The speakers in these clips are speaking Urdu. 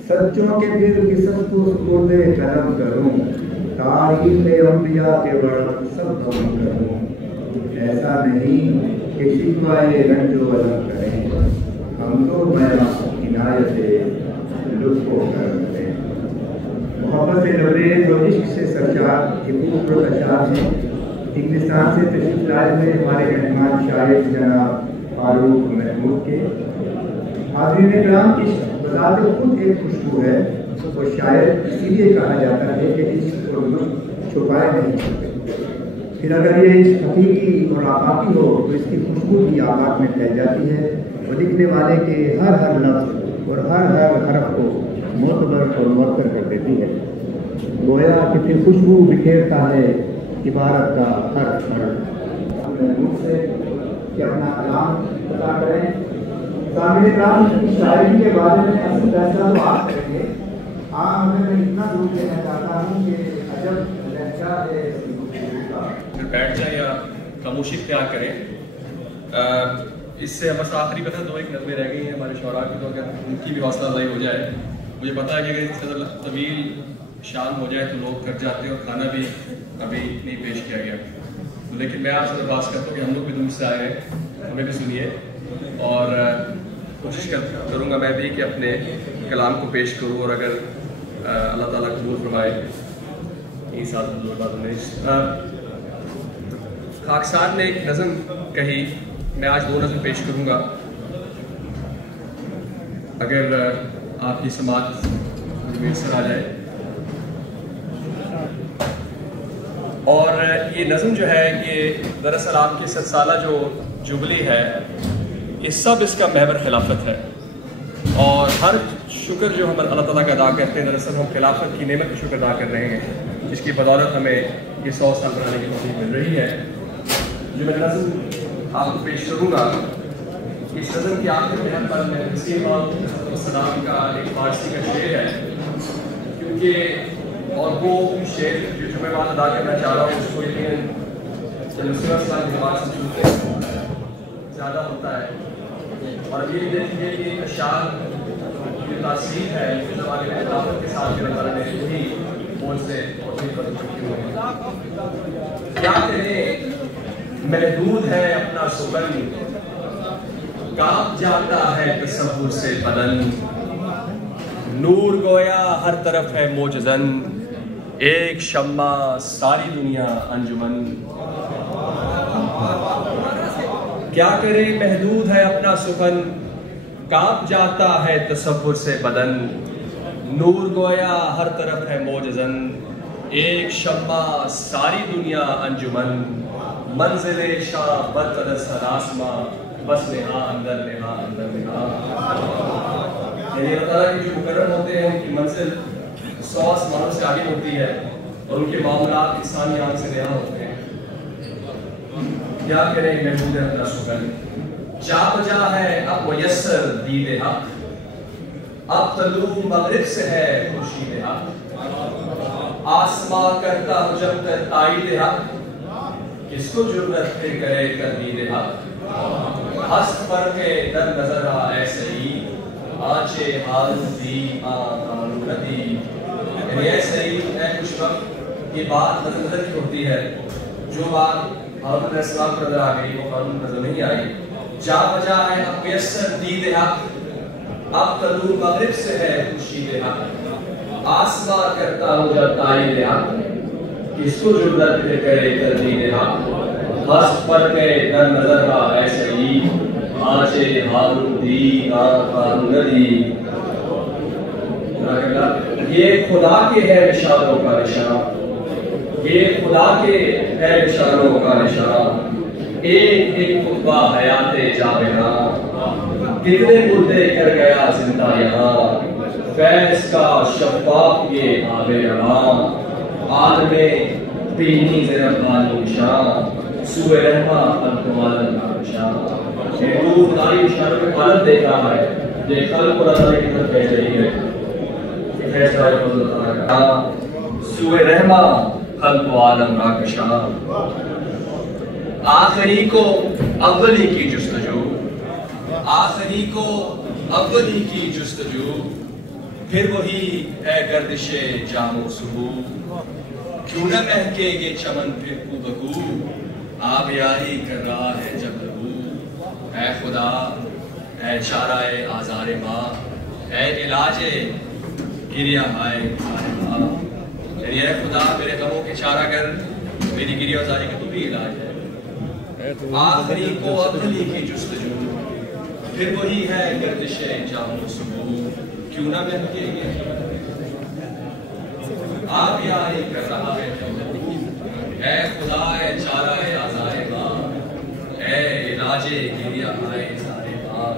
سچوں کے پھر قصص کو سپرد قلم کروں، تاریخ انبیاء کے ورق سب دم کروں۔ ایسا نہیں کہ شکوائے رنج و الم کریں، ہم تو میاں عنایت لطف و کرم کریں۔ محبت سے لبریز اور عشق سے سرشار یہ خوبصورت اشعار ہیں۔ انگلستان سے تشریف لائے ہوئے ہمارے مہمان شاعر جناب فاروق محمود کے۔ حاضرین کرام، عشق بذات خود ایک خوشبو ہے اور شاید اسی لیے کہا جاتا ہے کہ عشق اور لطف چھپائے نہیں سکتے۔ پھر اگر یہ عشق حقیقی اور آفاقی ہو تو اس کی خوشبو بھی آفاق میں پھیل جاتی ہے اور لکھنے والے کے ہر لفظ اور ہر حرف کو معتبر اور مؤثر کر دیتی ہے۔ گویا کہ پھر خوشبو بکھیرتا ہے عبارت کا ہر حرف۔ محمود سے کہ اپنا کلام پتا کریں۔ سامنے کرام کی شاعری کے بارے میں اصل فیصلہ تو آپ کریں گے۔ مگر میں اتنا دور دینا چاہتا ہوں کہ عجب لہجہ ہے پھر بیٹھ جائیں یا خاموشی اختیار کریں۔ اس سے بس آخری بتا دو ایک نظمیں رہ گئی ہیں ہمارے شعراء کی، تو اگر ان کی بھی حوصلہ افزائی ہو جائے۔ مجھے پتا ہے کہ اگر اس سے طویل شان ہو جائے تو لوگ کر جاتے ہیں اور کھانا بھی ابھی نہیں پیش کیا گیا، لیکن میں آپ سے درخواست کرتا ہوں کہ ہم لوگ بھی دور سے آئے ہیں، ہمیں بھی سنیے، اور کوشش کروں گا میں بھی کہ اپنے کلام کو پیش کروں، اور اگر اللہ تعالیٰ قبول فرمائے یہ ساتھ خاکسار نے ایک نظم کہی، میں آج دو نظم پیش کروں گا، اگر آپ کی سماعت میسر آ جائے۔ اور یہ نظم جو ہے یہ دراصل آپ کی 7 سالہ جو جبلی ہے، یہ سب اس کا محور خلافت ہے، اور ہر شکر جو ہم اللہ تعالیٰ کا ادا کرتے ہیں دراصل ہم خلافت کی نعمت کا شکر ادا کر رہے ہیں، جس کی بدولت ہمیں یہ 100 سال بنانے کی توفیق مل رہی ہے۔ جو میں نظم آپ کو پیش کروں گا، اس نظم کی آخر میں پر میں نسیم السلام کا ایک فارسی کا شعر ہے، کیونکہ اور وہ شعر جو میں بات ادا کرنا چاہ رہا ہوں اس کو یقیناً نسیم السلام کی بات سے سنتے زیادہ ہوتا ہے، اور اب یہ دیکھیے کہ اشعار کی تاثیر ہے اس زمانے میں خلافت کے ساتھ جو اللہ نے وہی بول سے کیا کہیں محدود ہے اپنا سخن، کانپ جاتا ہے تصور سے بدن، نور گویا ہر طرف ہے موجزن، ایک شمع ساری دنیا انجمن۔ کیا کرے محدود ہے اپنا سخن، کانپ جاتا ہے تصور سے بدن، نور گویا ہر طرف ہے موجزن، ایک شمع ساری دنیا انجمن، منزل شاہ برقرار سر آسماں، بس نہا اندر نہا اندر نہا۔ یعنی اللہ تعالیٰ کے جو مقرر ہوتے ہیں ان کی منزل 100 آسمانوں سے آگے ہوتی ہے، اور ان کے معاملات انسانی آنکھ سے نہا ہوتے ہیں۔ کیا کریں محدود ہے اپنا سخن، جا بجا ہے اب میسر دید حق، اب طلوع مغرب سے ہے خورشید حق، آسماں کرتا ہو جب تک تائید حق، کس کو جرأت پھر کرے تردید حق، ہست پر کے در نظر آ اے سعید، آنچے حال دی آن ندی۔ یعنی اے سعید اے خوش وقت، یہ بات نظر کی ہوتی ہے، جو بات حضرت علیہ السلام پر نظر آ گئی وہ قانون نظر نہیں آئی۔ جا بجا ہے اب میسر دید حق، اب طلوع مغرب سے ہے خورشید حق، آسماں کرتا ہو جب تائید حق، کس کو جرأت پھر کرے تردید حق، ہست پر کے در نظر آ اے سعید، آنچے حال دی آن ندی۔ یہ خدا کے ہے نشانوں کا نشان، یہ خدا کے ہے نشانوں کا نشان، ایک ایک خطبہ حیات جاویداں، کتنے مردے کر گیا زندہ یہاں، فیض کا شفاف یہ آب رواں، عالم بینی زربانی نشان، سوئے رحمہ خلق عالم کا نشان۔ یہ روح خدائی اشاروں میں عالم دیکھ رہا ہے، یہ خلق و اللہ کی طرف کہہ رہی ہے، سوئے رحمہ خلق و عالم را کشان۔ آخری کو اولی کی جستجو، آخری کو اولی کی جستجو، پھر وہی ہے گردش جام و صبو، کیوں نہ مہکے یہ چمن پھر کو بکو، آب یاری کر رہا ہے جب لہو۔ اے خدا اے چارہ آزار ماں، اے علاج گریہ ہائے ہائے ماں، یعنی اے خدا میرے غموں کے چارہ گر، میری گریہ آزاری کا تو بھی علاج ہے۔ آخری کو عقلی کی جستجو، پھر وہی ہے گردش جام و صبو، کیوں نہ مہکے یہ آب یاری کر رہا ہے جب لہو۔ اے خدا اے چارہ آزار ماں، اے علاج گریہ ہائے ہائے ماں۔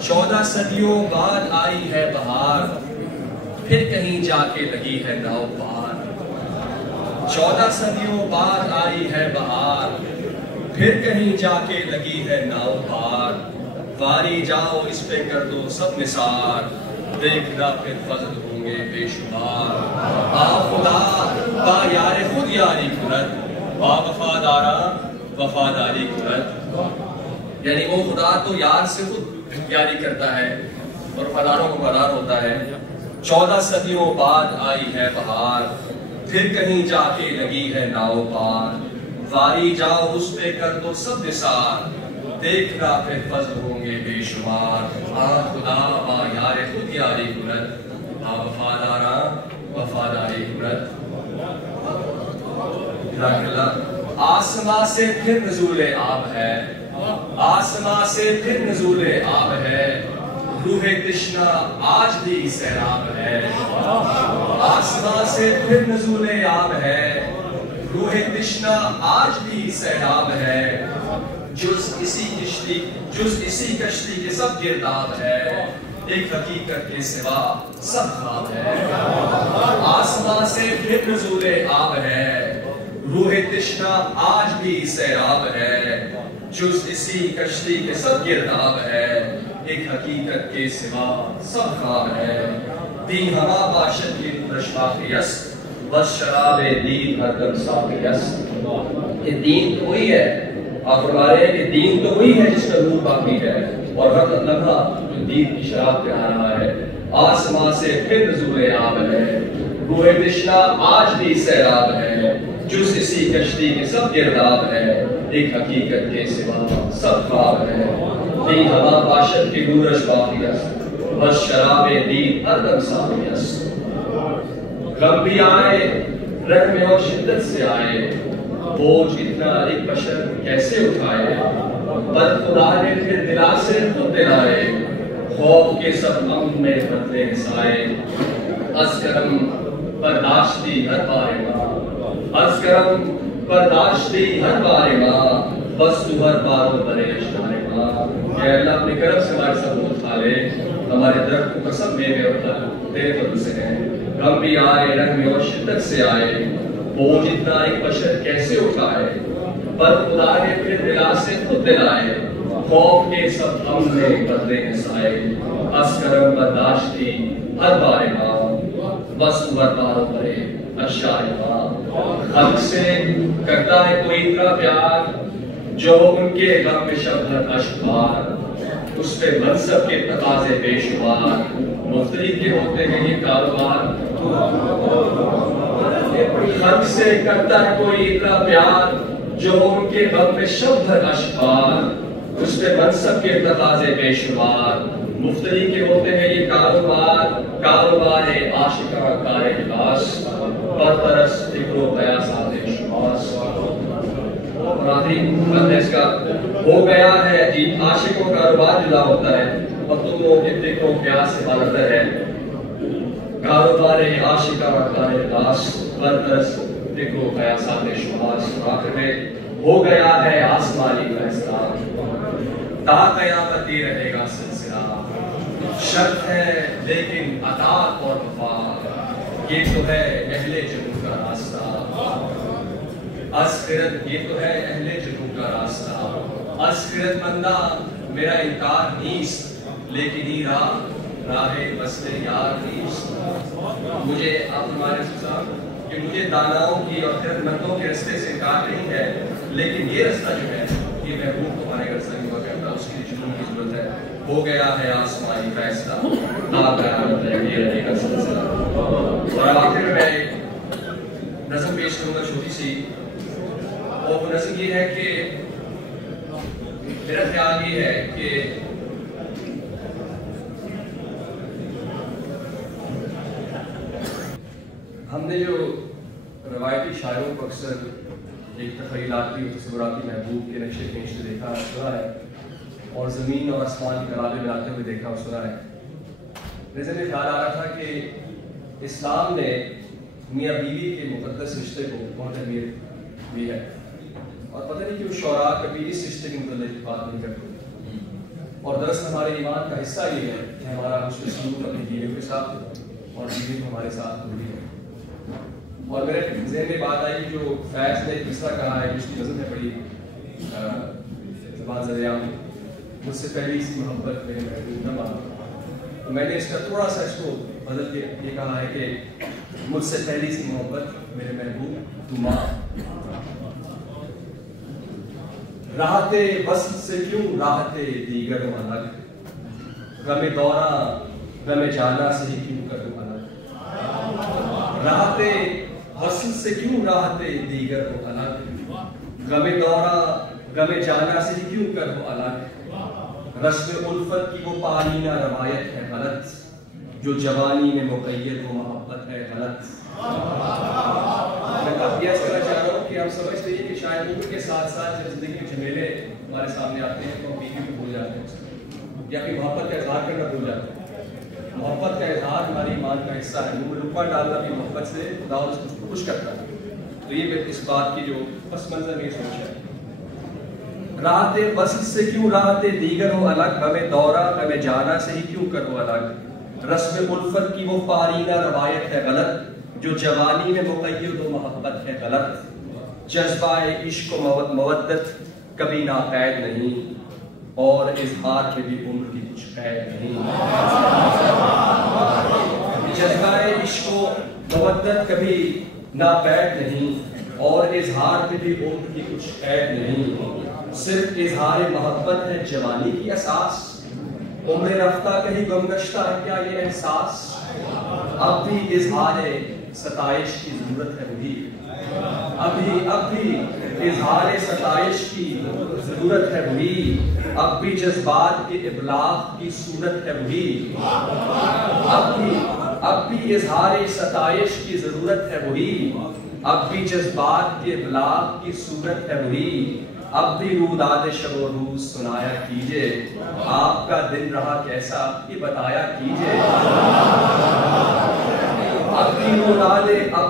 14 صدیوں بعد آئی ہے بہار، پھر کہیں جا کے لگی ہے ناؤ پار۔ 14 صدیوں بعد آئی ہے بہار، پھر کہیں جا کے لگی ہے ناؤ پار۔ واری جاؤ اس پہ کر دو سب نثار، دیکھنا پھر فضل ہوں گے بے شمار۔ آ خدا با یار خود یاری کنت، با وفادارا وفاداری کنت، یعنی وہ خدا تو یار سے خود یاری کرتا ہے اور وفاداروں کو وفادار ہوتا ہے۔ 14 صدیوں بعد آئی ہے بہار، پھر کہیں جا کے لگی ہے ناؤ پار۔ واری جاؤ اس پہ کر دو سب نثار، دیکھنا پھر فضل ہوں گے بے شمار۔ آ خدا با یار خود یاری کنت، با وفادارا وفاداری کنت۔ آسماں سے پھر نزول آب ہے، آسماں سے پھر نزول آب ہے، روح تشنا آج بھی سیراب ہے۔ آسماں سے پھر نزول آب ہے، روح تشنا آج بھی سیراب ہے، جز اسی کشتی کے سب گرداب ہے، ایک حقیقت کے سوا سب خواب ہے۔ آسماں سے پھر نزول آب ہے، روح تشنا آج بھی سیراب ہے، جز اسی کشتی کے سب گرداب ہے، ایک حقیقت کے سوا سب خواب ہے۔ دی ہوا باشد کی رشواقیس، بس شراب دین ہر دم ساقیس۔ یہ دین تو وہی ہے، آپ فرما رہے ہیں کہ دین تو وہی ہے جس کا نور باقی ہے، اور ہر لمحہ جو دین کی شراب پہ آ رہا ہے۔ آسماں سے پھر نزول آب ہے، روح تشنا آج بھی سیراب ہے، جز اسی کشتی کے سب گرداب ہے، ایک حقیقت کے سوا سب خواب ہے۔ دی ہوا باشد کی نورش باقیس، بس شراب دین ہر دم ساقیس۔ غم بھی آئے رحم اور شدت سے آئے، بوجھ اتنا ایک بشر کیسے اٹھائے، بد خدا نے پھر دلا سے خود دلائے، خوف کے سب غم میں بدلے سائے۔ از کرم برداشت دی ہر بار ماں، از کرم برداشت دی ہر بار ماں، بس تو ہر باروں برے اشارے ماں۔ کہ اللہ اپنے کرم سے ہمارے سب کو اٹھا لے، ہمارے درخت پر سب میوے اور پھل تیرے فضل سے ہیں۔ غم بھی آئے رحم اور شدت سے آئے، بوجھ اتنا ایک بشر کیسے اٹھائے، پر خدا نے پھر دلا سے خود دلائے، خوف کے سب غم میں بدلے سائے۔ از کرم برداشت دی ہر بار ماں، بس تو ہر باروں برے اشارے ماں۔ خلق سے کرتا ہے کوئی اتنا پیار، جو ان کے غم میں شبنم اشکبار، اس پہ منصب کے تقاضے بے شمار، مختلف کے ہوتے ہیں یہ کاروبار۔ خلق سے کرتا ہے کوئی اتنا پیار، جو ان کے غم میں شبنم اشکبار، اس پہ منصب کے تقاضے بے شمار، مختلف کے ہوتے ہیں یہ کاروبار۔ کاروبار عاشقاں کار لباس، برطرس فکر و قیاسات شماس۔ اور آخری بند اس کا ہو گیا ہے جی، عاشقوں کا کاروبار جدا ہوتا ہے اور تم لوگوں کے فکر و قیاس سے بالاتر ہے۔ کاروبار عاشقاں کار لباس، برطرس فکر و قیاسات شماس۔ آخر میں ہو گیا ہے آسمانی فیصلہ، تا قیامت ہی رہے گا سلسلہ، شرط ہے لیکن اطاعت اور وفا، یہ تو ہے اہل جنوب کا راستہ۔ ازخرت یہ تو ہے اہل جنوب کا راستہ، ازخرت مندہ میرا انکار نیست، لیکن ہی راہ بستے یار نیست۔ مجھے آپ ہمارے صاحب کہ مجھے داناؤں کی اور خرد مندوں کے رستے سے انکار نہیں ہے، لیکن یہ رستہ جو ہے یہ محبوب کو پانے کا رستہ ہوا کرتا، اس کی جنون کی ضرورت ہے۔ ہو گیا ہے آسمانی فیصلہ، آ قیامت ہے یہ رہے گا سلسلہ۔ اور اب آخر میں ایک نظم پیش کروں گا چھوٹی سی، اور وہ نظم یہ ہے کہ میرا خیال یہ ہے کہ ہم نے جو روایتی شاعروں کو اکثر ایک تخیلاتی اور تصوراتی محبوب کے نقشے کھینچتے دیکھا سنا ہے، اور زمین اور آسمان کی کتابیں بناتے ہوئے دیکھا اور سنا ہے۔ میرے میں خیال آ رہا تھا کہ اسلام نے میاں بیوی کے مقدس رشتے کو بہت اہمیت دی ہے، اور پتہ نہیں کہ وہ شعراء کبھی اس رشتے کے متعلق بات نہیں کرتے، اور دراصل ہمارے ایمان کا حصہ یہ ہے کہ ہمارا حسن سلوک اپنی بیوی کے ساتھ اور بیوی کو ہمارے ساتھ ہوئی ہے۔ اور میرے ذہن میں بات آئی کہ جو فیض نے اس طرح کہا ہے، اس کی نظم ہے بڑی زبان ذریعہ، مجھ سے پہلی سی محبت میرے محبوب نہ مانا، تو میں نے اس کا تھوڑا سا اس کو بدل کے یہ کہا ہے کہ مجھ سے پہلی سی محبت میرے محبوب تو ماں، راحت وصل سے کیوں راحت دیگر و الگ، غم دورہ غم جانا سے کیوں کروں الگ، راحت وصل سے کیوں راحت دیگر و الگ، غم دورہ غم جانا سے کیوں کروں الگ، رسم الفت کی وہ پالینہ روایت ہے غلط، جو جوانی میں مقید و محبت ہے غلط۔ میں قیاس کرنا چاہ رہا ہوں کہ ہم سمجھتے ہیں کہ شاید عمر کے ساتھ ساتھ جب زندگی کے جھمیلے ہمارے سامنے آتے ہیں تو ہم بیوی کو بھول جاتے ہیں، یا پھر محبت کا اظہار کرنا بھول جاتے ہیں۔ محبت کا اظہار ہماری ایمان کا حصہ ہے، منہ میں لقمہ ڈالنا بھی محبت سے خدا اس کو خوش کرتا ہے۔ تو یہ اس بات کی جو پس منظر میں سوچ ہے، راحت وصل سے کیوں راحت دیگر ہو الگ، غم دورہ غم جانا سے ہی کیوں کرو الگ، رسم الفت کی وہ پارینہ روایت ہے غلط، جو جوانی میں مقید و محبت ہے غلط، جذبہ عشق و مودت کبھی ناقید نہیں، اور اظہار کے بھی عمر کی کچھ قید نہیں۔ جذبہ عشق و مودت کبھی ناقید نہیں، اور اظہار کے بھی عمر کی کچھ قید نہیں، صرف اظہار محبت ہے جوانی کی اساس، عمر رفتہ کہیں گم گشتہ ہے کیا یہ احساس، اب بھی اظہار ستائش کی ضرورت ہے وہی، اب بھی اظہار ستائش کی ضرورت ہے وہی، اب بھی جذبات کے ابلاغ کی صورت ہے وہی، اب بھی اظہار ستائش کی ضرورت ہے وہی، اب بھی جذبات کے ابلاغ کی صورت ہے وہی، اب بھی روداد شب و روز سنایا کیجئے، آپ کا دن رہا کیسا یہ بتایا کیجئے، اب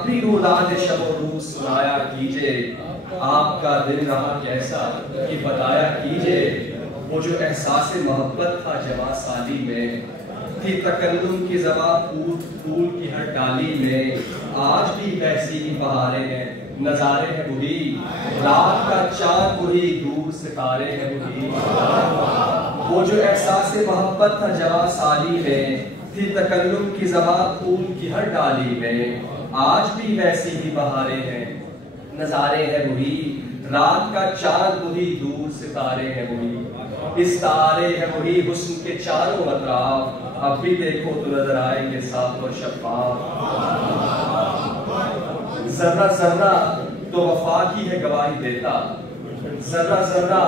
بھی روداد شب و روز سنایا کیجئے، آپ کا دن رہا کیسا یہ بتایا کیجئے، وہ جو احساس محبت تھا جواں سالی میں، تھی تکلم کی زباں پھول کی ہر ڈالی میں، آج بھی ویسی ہی بہاریں ہیں نظارے ہیں وہی، رات کا چاند وہی دور ستارے ہیں وہی، وہ جو احساس محبت تھا جواں سالی میں، تھی تکلم کی زباں پھول کی ہر ڈالی میں، آج بھی ویسی ہی بہاریں ہیں نظارے ہیں وہی، رات کا چاند وہی دور ستارے ہیں وہی، استعارے ہیں وہی حسن کے چاروں اطراف، اب بھی دیکھو تو نظر آئیں گے صاف اور شفاف، ذرہ ذرہ تو وفا کی ہے گواہی دیتا، ذرہ ذرہ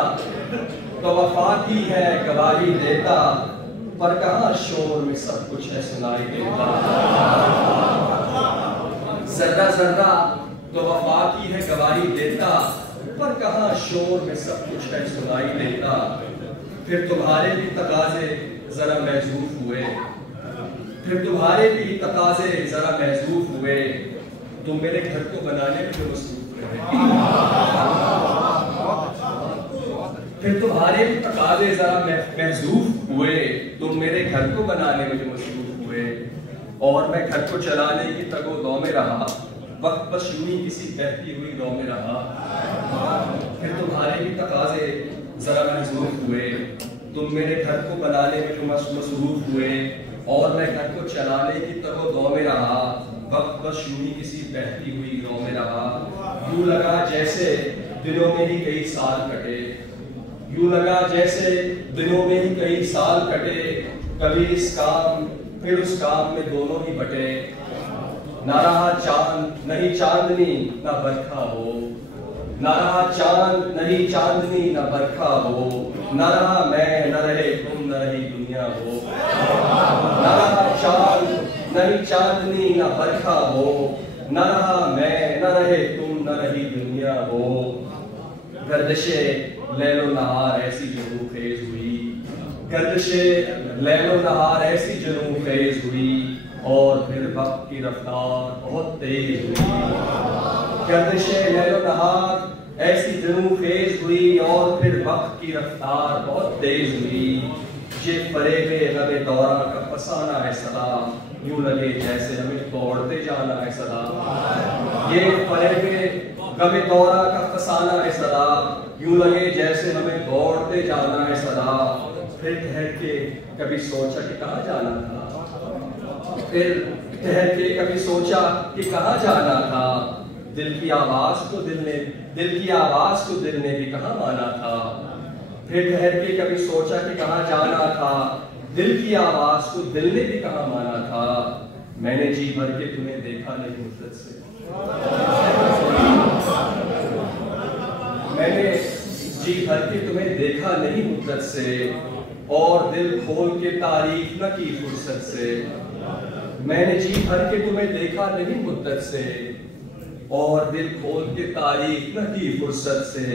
تو وفا کی ہے گواہی دیتا، پر کہاں شور میں سب کچھ ہے سنائی دیتا، ذرہ ذرہ تو وفا کی ہے گواہی دیتا، پر کہاں شور میں سب کچھ ہے سنائی دیتا، پھر تمہارے بھی تقاضے ذرا محذوف ہوئے، پھر تمہارے بھی تقاضے ذرا محذوف ہوئے، تم میرے گھر کو بنانے میں جو مصروف رہے، پھر تمہارے بھی تقاضے ذرا محذوف ہوئے، تم میرے گھر کو بنانے میں جو مصروف ہوئے، اور میں گھر کو چلانے کی تگ و دو میں رہا، وقت بس یوں ہی کسی بہتی ہوئی رو میں رہا، پھر تمہارے بھی تقاضے ذرا محذوف ہوئے، تم میرے گھر کو بنانے میں جو مصروف ہوئے، اور میں گھر کو چلانے کی تگ و دو میں رہا، وقت بس یوں ہی کسی بہتی ہوئی رو میں رہا، یوں لگا جیسے دنوں میں ہی کئی سال کٹے، یوں لگا جیسے دنوں میں ہی کئی سال کٹے، کبھی اس کام پھر اس کام میں دونوں ہی بٹے، نہ رہا چاند نہیں چاندنی نہ برکھا ہو، نہ رہا چاند نہیں چاندنی نہ برکھا ہو، نہ رہا میں نہ رہے تم نہ رہی دنیا ہو، نہ رہا چاند نہیں چاندنی نہ برکھا ہو، نہ رہا میں نہ رہے تم نہ رہی دنیا ہو، گردش لیل و نہار ایسی جنوں خیز ہوئی، گردش لیل و نہار ایسی جنوں خیز ہوئی، اور پھر وقت کی رفتار بہت تیز ہوئی، گردش لیل و نہار ایسی جنوں خیز ہوئی، اور پھر وقت کی رفتار بہت تیز ہوئی، یہ فریب غم دورہ کا فسانہ ہے سلام، یوں لگے جیسے ہمیں توڑتے جانا ہے سلام، یہ فریب غم دورہ کا فسانہ ہے سلام، یوں لگے جیسے ہمیں دوڑتے جانا ہے سلام، پھر ٹھہر کے کبھی سوچا کہ کہاں جانا تھا، پھر ٹھہر کے کبھی سوچا کہ کہاں جانا تھا، دل کی آواز کو دل نے بھی کہاں مانا تھا، پھر ٹھہر کے کبھی سوچا کہ کہاں جانا تھا، دل کی آواز کو دل نے بھی کہاں مانا تھا، میں نے جی بھر کے تمہیں دیکھا نہیں مدت سے، میں نے جی بھر کے تمہیں دیکھا نہیں مدت سے، اور دل کھول کے تعریف نہ کی فرصت سے، میں نے جی بھر کے تمہیں دیکھا نہیں مدت سے، اور دل کھول کے تعریف نہ کی فرصت سے،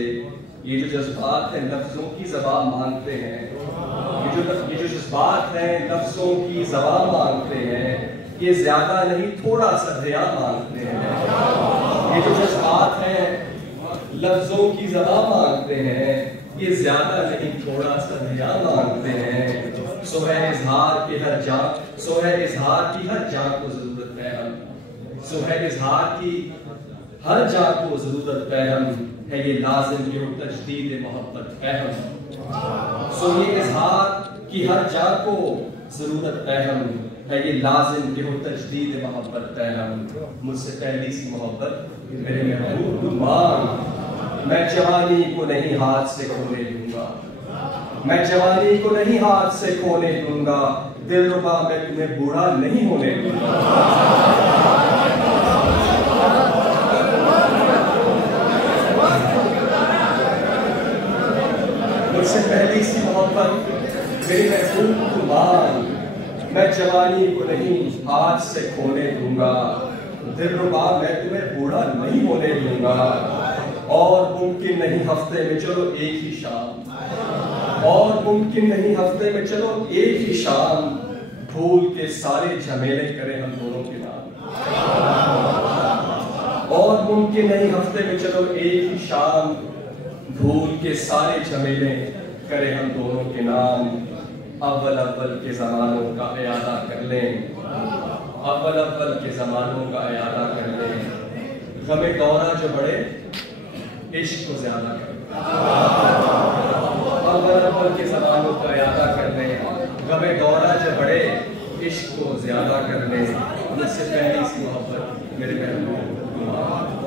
یہ جو جذبات ہیں لفظوں کی زبان مانگتے ہیں، یہ جو جذبات ہیں لفظوں کی زبان مانگتے ہیں، یہ زیادہ نہیں تھوڑا سا حیا مانگتے ہیں، یہ جو جذبات ہیں لفظوں کی زبان مانگتے ہیں، یہ زیادہ نہیں تھوڑا سا حیا مانگتے ہیں، سو ہے اظہار کی ہر جان کو ضرورت ہے ہم، سو ہے اظہار کی ہر جان کو ضرورت ہے ہم، ہے یہ لازم کہ ہو تجدید محبت ہے ہم، سو یہ اظہار کی ہر جان کو ضرورت ہے ہم، ہے یہ لازم کہ ہو تجدید محبت ہے ہم، مجھ سے پہلی سی محبت میرے محبوب کو مانگ، میں جوانی کو نہیں ہاتھ سے کھونے دوں گا، میں جوانی کو نہیں ہاتھ سے کھونے دوں گا، دل ربا میں تمہیں بوڑھا نہیں ہونے دوں گا، مجھ سے پہلی سی محبت میری محبوب کو مانگ، میں جوانی کو نہیں ہاتھ سے کھونے دوں گا، دل ربا میں تمہیں بوڑھا نہیں ہونے دوں گا، اور ممکن نہیں ہفتے میں چلو ایک ہی شام، اور ممکن نہیں ہفتے میں چلو ایک ہی شام، بھول کے سارے جھمیلے کریں ہم دونوں کے نام، اور ممکن نہیں ہفتے میں چلو ایک ہی شام، بھول کے سارے جھمیلے کریں ہم دونوں کے نام، اول کے زمانوں کا اعادہ کر لیں، اول کے زمانوں کا اعادہ کر لیں، غم دورہ جو بڑھے عشق کو زیادہ کر لیں، اول کے زمانوں کا اعادہ کر لیں، غم دورہ جو بڑھے عشق کو زیادہ کر لیں، مجھ سے پہلی سی محبت میرے محبوب کو مانگ۔